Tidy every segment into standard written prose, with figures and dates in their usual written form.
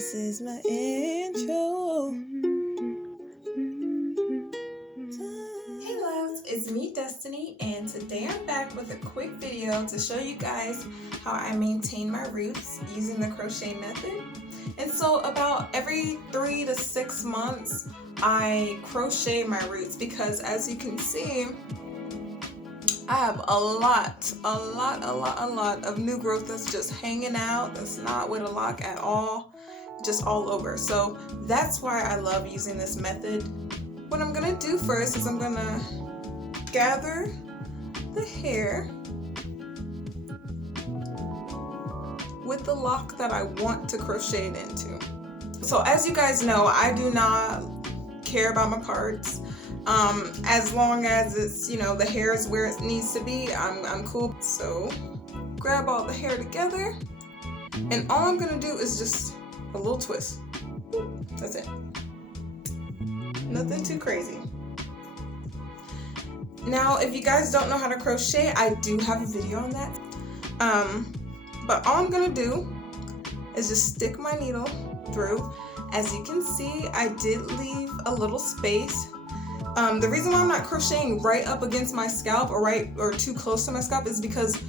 This is my intro. Hey loves, it's me Destiny, and today I'm back with a quick video to show you guys how I maintain my roots using the crochet method. And so about every 3 to 6 months I crochet my roots, because as you can see I have a lot of new growth that's just hanging out, that's not with a lock at all, just all over. So that's why I love using this method. What I'm gonna do first is I'm gonna gather the hair with the lock that I want to crochet it into. So as you guys know, I do not care about my parts. As long as it's, you know, the hair is where it needs to be, I'm cool. So grab all the hair together, and all I'm gonna do is just a little twist. That's it. Nothing too crazy. Now, if you guys don't know how to crochet, I do have a video on that. But all I'm gonna do is just stick my needle through. As you can see, I did leave a little space. The reason why I'm not crocheting right up against my scalp or too close to my scalp is because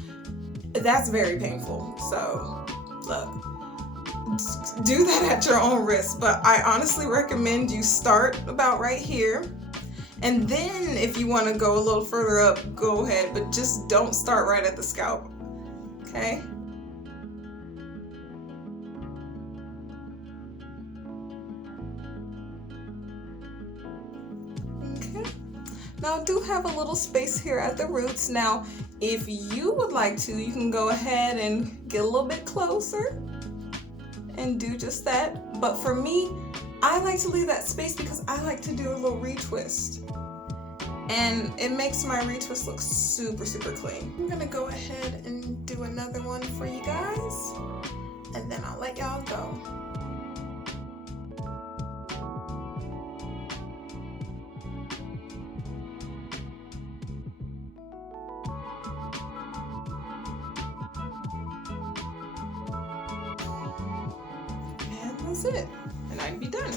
that's very painful. So look, do that at your own risk, but I honestly recommend you start about right here, and then if you want to go a little further up, go ahead, but just don't start right at the scalp, okay? Now I do have a little space here at the roots. Now, if you would like to, you can go ahead and get a little bit closer and do just that. But for me, I like to leave that space because I like to do a little retwist. And it makes my retwist look super clean. I'm gonna go ahead and do another one for you guys, and then I'll let y'all go. That's it, and I'd be done.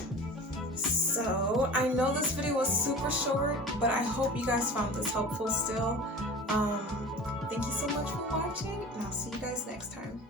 So I know this video was super short, but I hope you guys found this helpful still. Thank you so much for watching, and I'll see you guys next time.